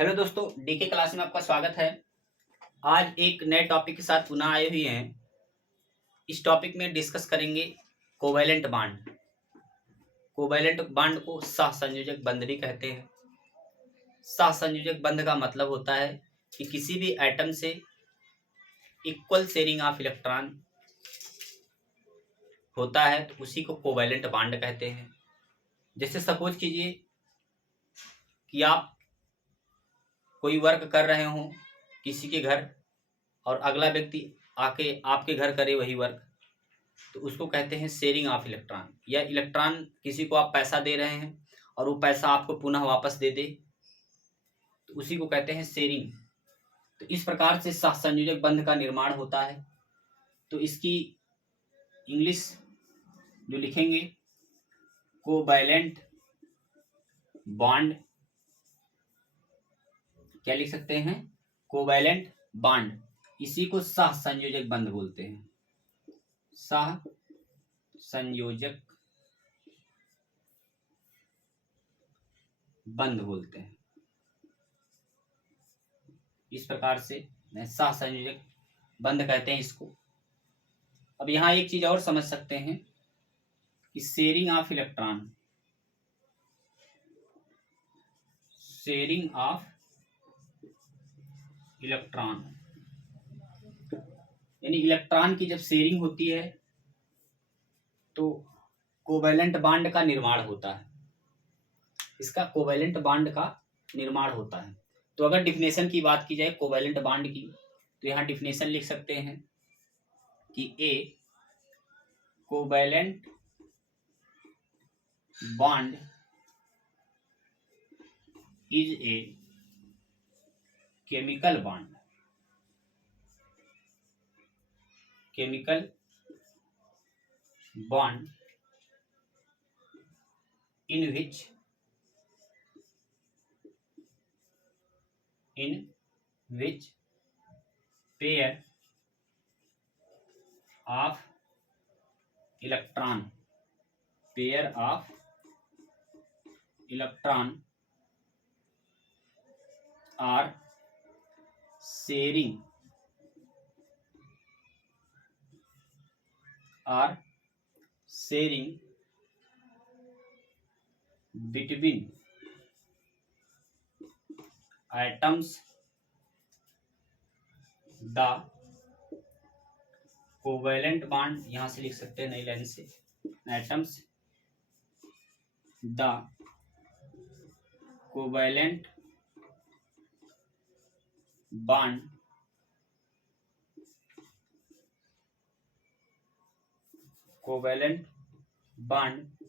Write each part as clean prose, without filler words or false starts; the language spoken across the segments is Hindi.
हेलो दोस्तों, डीके क्लास में आपका स्वागत है। आज एक नए टॉपिक के साथ पुनः आए हुए हैं। इस टॉपिक में डिस्कस करेंगे कोवैलेंट बॉन्ड। कोवैलेंट बॉन्ड को सहसंयोजक बंध भी कहते हैं। सहसंयोजक बंध का मतलब होता है कि किसी भी एटम से इक्वल शेयरिंग ऑफ इलेक्ट्रॉन होता है तो उसी को कोवैलेंट बॉन्ड कहते हैं। जैसे सपोज कीजिए कि आप कोई वर्क कर रहे हो किसी के घर और अगला व्यक्ति आके आपके घर करे वही वर्क, तो उसको कहते हैं शेयरिंग ऑफ इलेक्ट्रॉन। या इलेक्ट्रॉन किसी को आप पैसा दे रहे हैं और वो पैसा आपको पुनः वापस दे दे, तो उसी को कहते हैं शेयरिंग। तो इस प्रकार से सहसंयोजक बंध का निर्माण होता है। तो इसकी इंग्लिश जो लिखेंगे कोवैलेंट बॉन्ड, क्या लिख सकते हैं? Covalent bond. इसी को सहसंयोजक बंध बोलते हैं। सहसंयोजक बंध बोलते हैं। इस प्रकार से सहसंयोजक बंध कहते हैं इसको। अब यहाँ एक चीज और समझ सकते हैं कि sharing of electron, sharing of electron यानी इलेक्ट्रॉन की जब शेयरिंग होती है तो कोवैलेंट बॉन्ड का निर्माण होता है। इसका कोवैलेंट बॉन्ड का निर्माण होता है। तो अगर डिफिनेशन की बात की जाए कोवैलेंट बॉन्ड की, तो यहाँ डिफिनेशन लिख सकते हैं कि a covalent bond is a chemical bond, chemical bond in which pair of electron are sharing between atoms the covalent bond, यहां से लिख सकते हैं नई लाइन से, atoms the covalent bond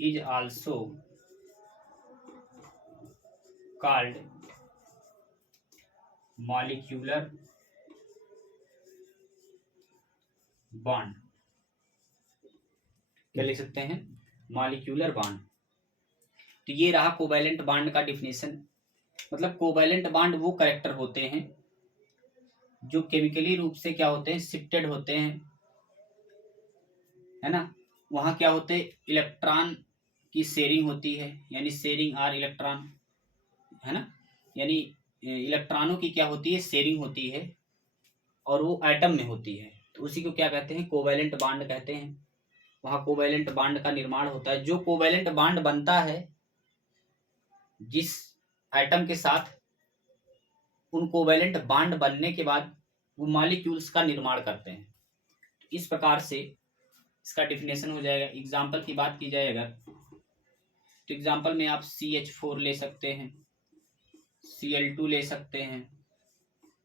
is also called molecular bond। क्या लिख सकते हैं? Molecular bond. तो ये रहा कोवैलेंट बॉन्ड का डिफिनेशन। मतलब कोवैलेंट बॉन्ड वो कैरेक्टर होते हैं जो केमिकली रूप से क्या होते हैं, शिफ्टेड होते हैं, है ना। वहां क्या होते हैं, इलेक्ट्रॉन की शेयरिंग होती है, यानी शेयरिंग आर इलेक्ट्रॉन, है ना। यानी इलेक्ट्रॉनों की क्या होती है, शेयरिंग होती है और वो एटम में होती है। तो उसी को क्या कहते हैं, कोवैलेंट बॉन्ड कहते हैं। वहां कोवैलेंट बॉन्ड का निर्माण होता है। जो कोवैलेंट बॉन्ड बनता है जिस एटम के साथ, उन कोवैलेंट बॉन्ड बनने के बाद वो मॉलिक्यूल्स का निर्माण करते हैं। इस प्रकार से इसका डिफिनेशन हो जाएगा। एग्जाम्पल की बात की जाए अगर, तो एग्जाम्पल में आप CH4 ले सकते हैं, Cl2 ले सकते हैं,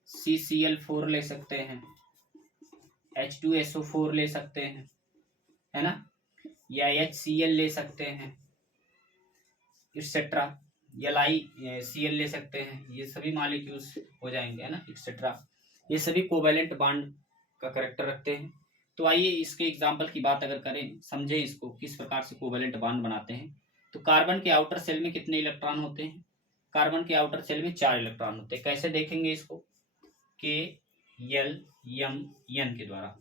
CCl4 ले सकते हैं, H2SO4 ले सकते हैं, है ना, या HCl ले सकते हैं, एक्सेट्रा, LiCl ले सकते हैं। ये सभी मॉलिक्यूल्स हो जाएंगे, है ना, एक्सेट्रा। ये सभी कोवैलेंट बॉन्ड का कैरेक्टर रखते हैं। तो आइए इसके एग्जाम्पल की बात अगर करें, समझे इसको किस प्रकार से कोवैलेंट बॉन्ड बनाते हैं। तो कार्बन के आउटर सेल में कितने इलेक्ट्रॉन होते हैं? कार्बन के आउटर सेल में 4 इलेक्ट्रॉन होते हैं। कैसे देखेंगे इसको? K-L-M-N के द्वारा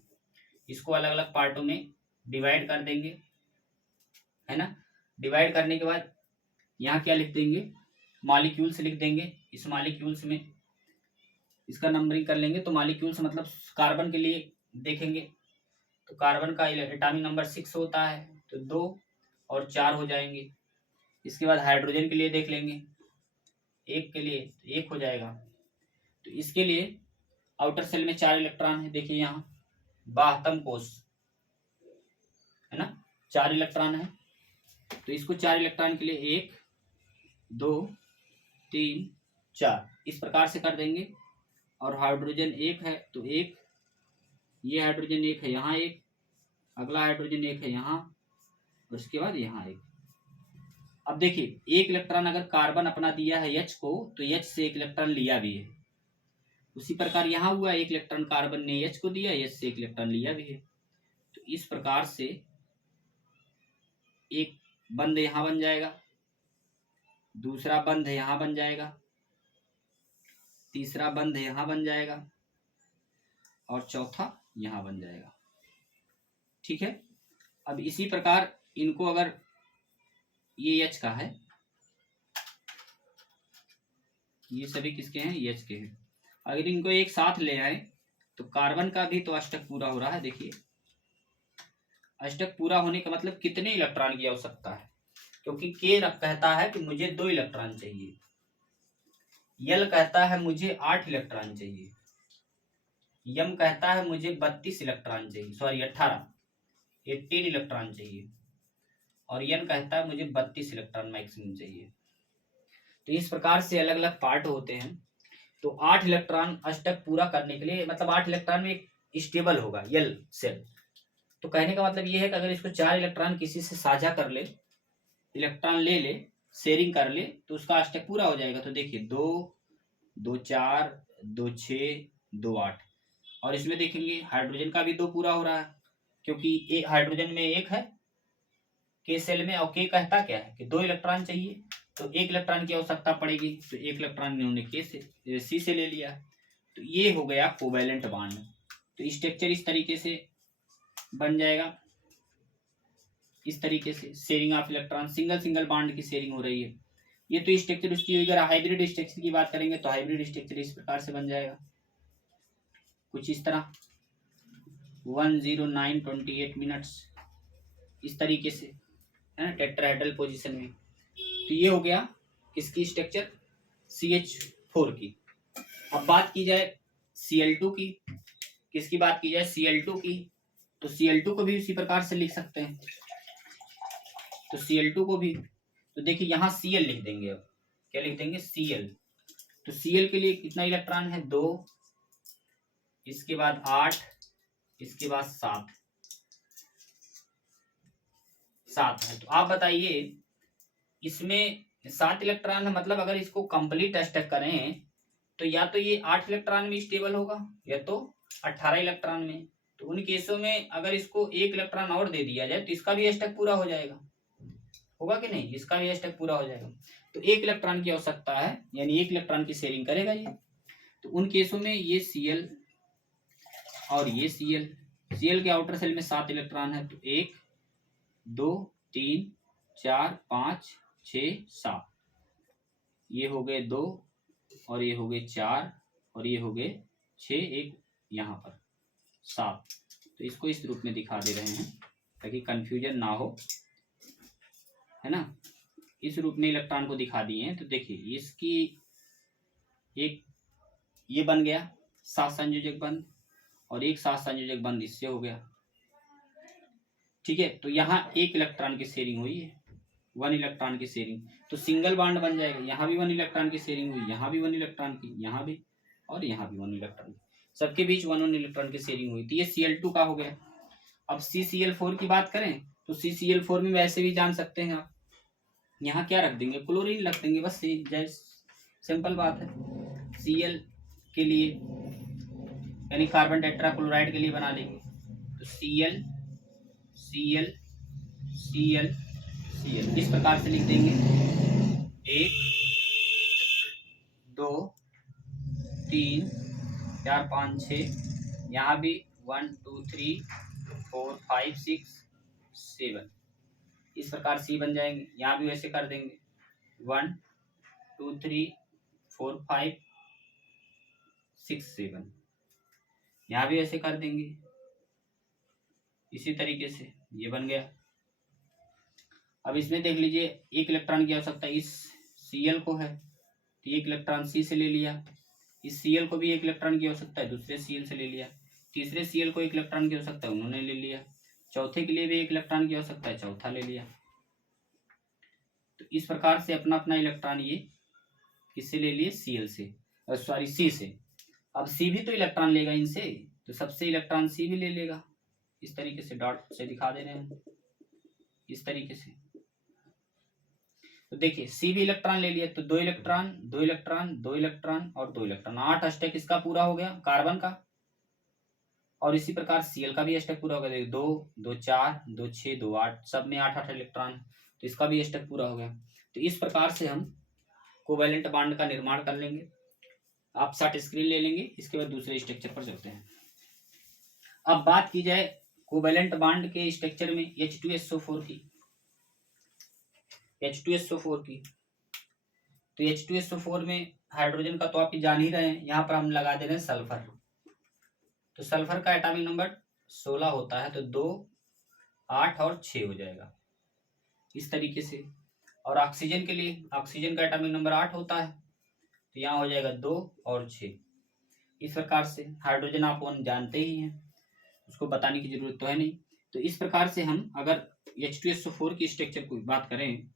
इसको अलग अलग पार्टों में डिवाइड कर देंगे, है ना। डिवाइड करने के बाद यहाँ क्या लिख देंगे, मॉलिक्यूल्स लिख देंगे। इस मॉलिक्यूल्स में इसका नंबरिंग कर लेंगे। तो मॉलिक्यूल्स मतलब कार्बन के लिए देखेंगे तो कार्बन का एटॉमिक नंबर 6 होता है, तो 2 और 4 हो जाएंगे। इसके बाद हाइड्रोजन के लिए देख लेंगे, एक के लिए 1 हो जाएगा। तो इसके लिए आउटर सेल में 4 इलेक्ट्रॉन है, देखिए यहाँ बाह्यतम कोश है ना, 4 इलेक्ट्रॉन है। तो इसको 4 इलेक्ट्रॉन के लिए 1 2 3 4 इस प्रकार से कर देंगे। और हाइड्रोजन 1 है तो 1, ये हाइड्रोजन 1 है, यहाँ 1, अगला हाइड्रोजन 1 है यहाँ, और उसके बाद यहाँ 1। अब देखिए 1 इलेक्ट्रॉन अगर कार्बन अपना दिया है H को, तो H से 1 इलेक्ट्रॉन लिया भी है। उसी प्रकार यहाँ हुआ 1 इलेक्ट्रॉन कार्बन ने H को दिया, H से 1 इलेक्ट्रॉन लिया भी है। तो इस प्रकार से एक बंध यहाँ बन जाएगा, दूसरा बंध यहाँ बन जाएगा, तीसरा बंध यहाँ बन जाएगा, और चौथा यहाँ बन जाएगा। ठीक है। अब इसी प्रकार इनको अगर ये H का है, ये सभी किसके हैं, H के हैं। अगर इनको एक साथ ले आए तो कार्बन का भी तो अष्टक पूरा हो रहा है। देखिए अष्टक पूरा होने का मतलब कितने इलेक्ट्रॉन की आवश्यकता है, क्योंकि K कहता है कि मुझे 2 इलेक्ट्रॉन चाहिए, L कहता है मुझे 8 इलेक्ट्रॉन चाहिए, M कहता है मुझे 32 इलेक्ट्रॉन चाहिए, सॉरी 18 इलेक्ट्रॉन चाहिए, और N कहता है मुझे 32 इलेक्ट्रॉन मैक्सिमम चाहिए। तो इस प्रकार से अलग अलग पार्ट होते हैं। तो 8 इलेक्ट्रॉन अष्टक पूरा करने के लिए, मतलब 8 इलेक्ट्रॉन में एक स्टेबल होगा L सेल। तो कहने का मतलब ये है कि अगर इसको 4 इलेक्ट्रॉन किसी से साझा कर ले, इलेक्ट्रॉन ले ले, शेयरिंग कर ले, तो उसका अष्टक पूरा हो जाएगा। तो देखिए 2 2 4 2 6 2 8, और इसमें देखेंगे हाइड्रोजन का भी 2 पूरा हो रहा है, क्योंकि एक हाइड्रोजन में 1 है K सेल में, और K कहता क्या है कि 2 इलेक्ट्रॉन चाहिए, तो 1 इलेक्ट्रॉन की आवश्यकता पड़ेगी, तो 1 इलेक्ट्रॉन इन्होंने C से ले लिया। तो ये हो गया कोवैलेंट बॉन्ड। तो स्ट्रक्चर इस तरीके से बन जाएगा, इस तरीके से sharing of electron, single single bond की शेयरिंग हो रही है। ये तो स्ट्रक्चर उसकी। अगर हाइब्रिड स्ट्रक्चर की बात करेंगे तो हाइब्रिड स्ट्रक्चर इस प्रकार से बन जाएगा, कुछ इस तरह 109:28 मिनट्स, इस तरीके से है ना, टेट्राहेड्रल पोजीशन में। तो ये हो गया किसकी स्ट्रक्चर, CH4 की। अब बात की जाए Cl2 की, किसकी बात की जाए, Cl2 की। तो Cl2 को भी उसी प्रकार से लिख सकते हैं। तो Cl2 को भी, तो देखिए यहाँ Cl लिख देंगे। अब क्या लिख देंगे, Cl। तो Cl के लिए कितना इलेक्ट्रॉन है, 2, इसके बाद 8, इसके बाद 7 है। तो आप बताइए इसमें 7 इलेक्ट्रॉन है, मतलब अगर इसको कंप्लीट अष्टक करें तो या तो ये 8 इलेक्ट्रॉन में स्टेबल होगा, या तो 18 इलेक्ट्रॉन में। तो उन केसों में अगर इसको 1 इलेक्ट्रॉन और दे दिया जाए तो इसका भी अष्टक पूरा हो जाएगा, होगा कि नहीं, इसका भी अष्टक पूरा हो जाएगा। तो 1 इलेक्ट्रॉन की आवश्यकता है, यानी 1 इलेक्ट्रॉन की शेयरिंग करेगा ये। तो उन केसों में ये Cl और ये Cl के आउटर सेल में 7 इलेक्ट्रॉन है, तो 1 2 3 4 5 6 7, ये हो गए 2, और ये हो गए 4, और ये हो गए 6, एक यहाँ पर 7। तो इसको इस रूप में दिखा दे रहे हैं ताकि कंफ्यूजन ना हो, है ना। इस रूप में इलेक्ट्रॉन को दिखा दिए हैं। तो देखिए इसकी एक ये बन गया 7 संयोजक बंध, और एक 7 संयोजक बंध इससे हो गया। ठीक है। तो यहाँ 1 इलेक्ट्रॉन की शेयरिंग हुई है, 1 इलेक्ट्रॉन की शेयरिंग, तो सिंगल बॉन्ड बन जाएगा। यहाँ भी 1 इलेक्ट्रॉन की शेयरिंग हुई, यहाँ भी 1 इलेक्ट्रॉन की, यहाँ भी, और यहाँ भी 1 इलेक्ट्रॉन की, सबके बीच 1 इलेक्ट्रॉन की शेयरिंग हुई। तो ये Cl2 का हो गया। अब CCl4 की बात करें तो CCl4 में वैसे भी जान सकते हैं आप, यहाँ क्या रख देंगे, क्लोरीन रख देंगे, बस सिंपल बात है। Cl के लिए यानी कार्बन टेट्राक्लोराइड के लिए बना लेंगे, तो Cl Cl Cl Cl इस प्रकार से लिख देंगे। 1 2 3 4 5 6, यहाँ भी 1 2 3 4 5 6 7, इस प्रकार C बन जाएंगे। यहाँ भी वैसे कर देंगे 1 2 3 4 5 6 7। यहाँ भी ऐसे कर देंगे इसी तरीके से, ये बन गया। अब इसमें देख लीजिए एक इलेक्ट्रॉन की आवश्यकता इस Cl को है, तो एक इलेक्ट्रॉन C से ले लिया। इस Cl को भी एक इलेक्ट्रॉन की आवश्यकता है, दूसरे Cl से ले लिया। तीसरे Cl को एक इलेक्ट्रॉन की आवश्यकता है, उन्होंने ले लिया। चौथे के लिए भी एक इलेक्ट्रॉन की आवश्यकता है, चौथा ले लिया। तो इस प्रकार से अपना अपना इलेक्ट्रॉन ये किससे ले लिए, Cl से, सॉरी C से। अब C भी तो इलेक्ट्रॉन लेगा इनसे, तो सबसे इलेक्ट्रॉन C भी ले लेगा। इस तरीके से डॉट से दिखा दे रहे हैं, इस तरीके से। तो देखिए C भी इलेक्ट्रॉन ले लिया, तो 2 इलेक्ट्रॉन 2 इलेक्ट्रॉन 2 इलेक्ट्रॉन और 2 इलेक्ट्रॉन, 8 अष्टक इसका पूरा हो गया कार्बन का। और इसी प्रकार Cl का भी अष्टक पूरा हो गया, देखिए 2 2 4 2 6 2 8, सब में 8 इलेक्ट्रॉन, तो इसका भी अष्टक पूरा हो गया। तो इस प्रकार से हम कोवैलेंट बॉन्ड का निर्माण कर लेंगे। आप शॉर्ट स्क्रीन ले लेंगे, इसके बाद दूसरे स्ट्रक्चर पर चलते हैं। अब बात की जाए कोवैलेंट बॉन्ड के स्ट्रक्चर में H2SO4 की, H2SO4 की। तो H2SO4 में हाइड्रोजन का तो आप जान ही रहे हैं, यहाँ पर हम लगा दे रहे हैं सल्फर। तो सल्फर का एटॉमिक नंबर 16 होता है, तो 2 8 और 6 हो जाएगा इस तरीके से। और ऑक्सीजन के लिए ऑक्सीजन का एटॉमिक नंबर 8 होता है, तो यहाँ हो जाएगा 2 और 6। इस प्रकार से हाइड्रोजन आप वन जानते ही हैं, उसको बताने की जरूरत तो है नहीं। तो इस प्रकार से हम अगर H2SO4 की स्ट्रक्चर की बात करें,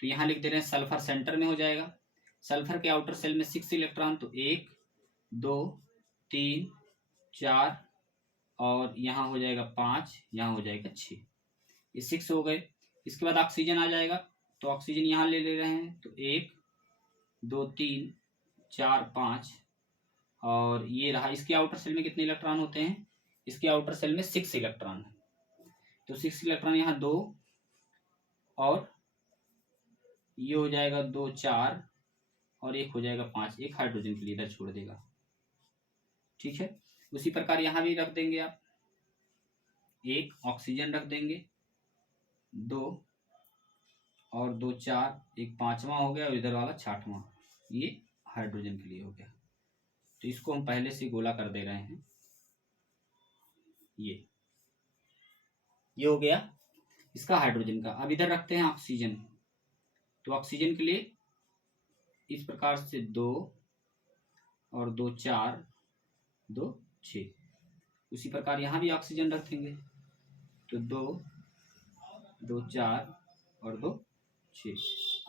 तो यहाँ लिख दे रहे हैं सल्फर सेंटर में हो जाएगा। सल्फर के आउटर सेल में 6 इलेक्ट्रॉन, तो 1 2 3 4 और यहाँ हो जाएगा 5, यहाँ हो जाएगा 6, ये 6 हो गए। इसके बाद ऑक्सीजन आ जाएगा, तो ऑक्सीजन यहाँ ले रहे हैं, तो 1 2 3 4 5 और ये रहा। इसके आउटर सेल में कितने इलेक्ट्रॉन होते हैं, इसके आउटर सेल में 6 इलेक्ट्रॉन है, तो 6 इलेक्ट्रॉन यहाँ 2 और ये हो जाएगा 2 4 और एक हो जाएगा 5, एक हाइड्रोजन के लिए इधर छोड़ देगा, ठीक है। उसी प्रकार यहाँ भी रख देंगे आप, एक ऑक्सीजन रख देंगे, 2 और 2 4, एक 5वां हो गया और इधर वाला 6वां, ये हाइड्रोजन के लिए हो गया। तो इसको हम पहले से गोला कर दे रहे हैं, ये हो गया इसका हाइड्रोजन का। अब इधर रखते हैं ऑक्सीजन, तो ऑक्सीजन के लिए इस प्रकार से 2 और 2 4 2 6। उसी प्रकार यहाँ भी ऑक्सीजन रख देंगे, तो 2 2 4 और 2 6,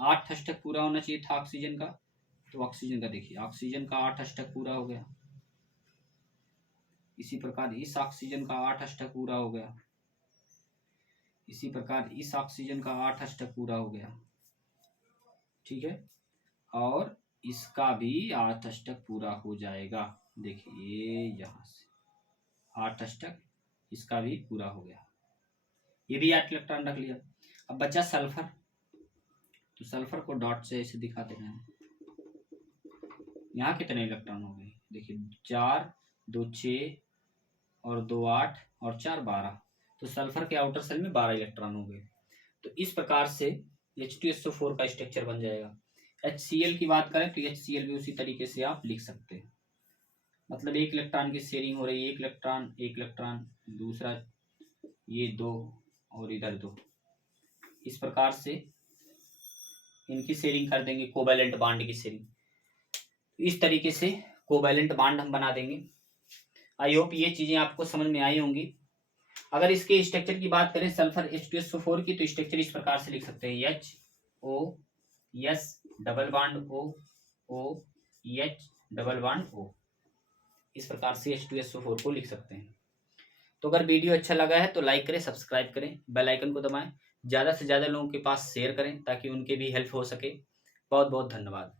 8 अष्टक पूरा होना चाहिए था ऑक्सीजन का। तो ऑक्सीजन का देखिए, ऑक्सीजन का 8 अष्टक पूरा हो गया। इसी प्रकार इस ऑक्सीजन का 8 अष्टक पूरा हो गया। इसी प्रकार इस ऑक्सीजन का 8 अष्टक पूरा हो गया, ठीक है। और इसका भी 8 अष्टक पूरा हो जाएगा, देखिए यहाँ से 8 अष्टक इसका भी पूरा हो गया, ये भी 8 इलेक्ट्रॉन रख लिया। अब बचा सल्फर, तो सल्फर को डॉट से ऐसे दिखा देना है। यहाँ कितने इलेक्ट्रॉन हो गए, देखिए 4 2 6 और 2 8 और 4 12, तो सल्फर के आउटर सेल में 12 इलेक्ट्रॉन हो गए। तो इस प्रकार से H2SO4 का स्ट्रक्चर बन जाएगा। HCl की बात करें तो HCl भी उसी तरीके से आप लिख सकते हैं, मतलब एक इलेक्ट्रॉन की शेयरिंग हो रही है, एक इलेक्ट्रॉन दूसरा, ये 2 और इधर 2, इस प्रकार से इनकी शेयरिंग कर देंगे, कोवैलेंट बॉन्ड की शेयरिंग। इस तरीके से कोवैलेंट बॉन्ड हम बना देंगे। आई होप ये चीजें आपको समझ में आई होंगी। अगर इसके स्ट्रक्चर की बात करें सल्फर H2SO4 की, तो स्ट्रक्चर इस प्रकार से लिख सकते हैं, HOS double bond OH double bond O, इस प्रकार से H2SO4 को लिख सकते हैं। तो अगर वीडियो अच्छा लगा है तो लाइक करें, सब्सक्राइब करें, बेल आइकन को दबाएं, ज़्यादा से ज़्यादा लोगों के पास शेयर करें ताकि उनके भी हेल्प हो सके। बहुत बहुत धन्यवाद।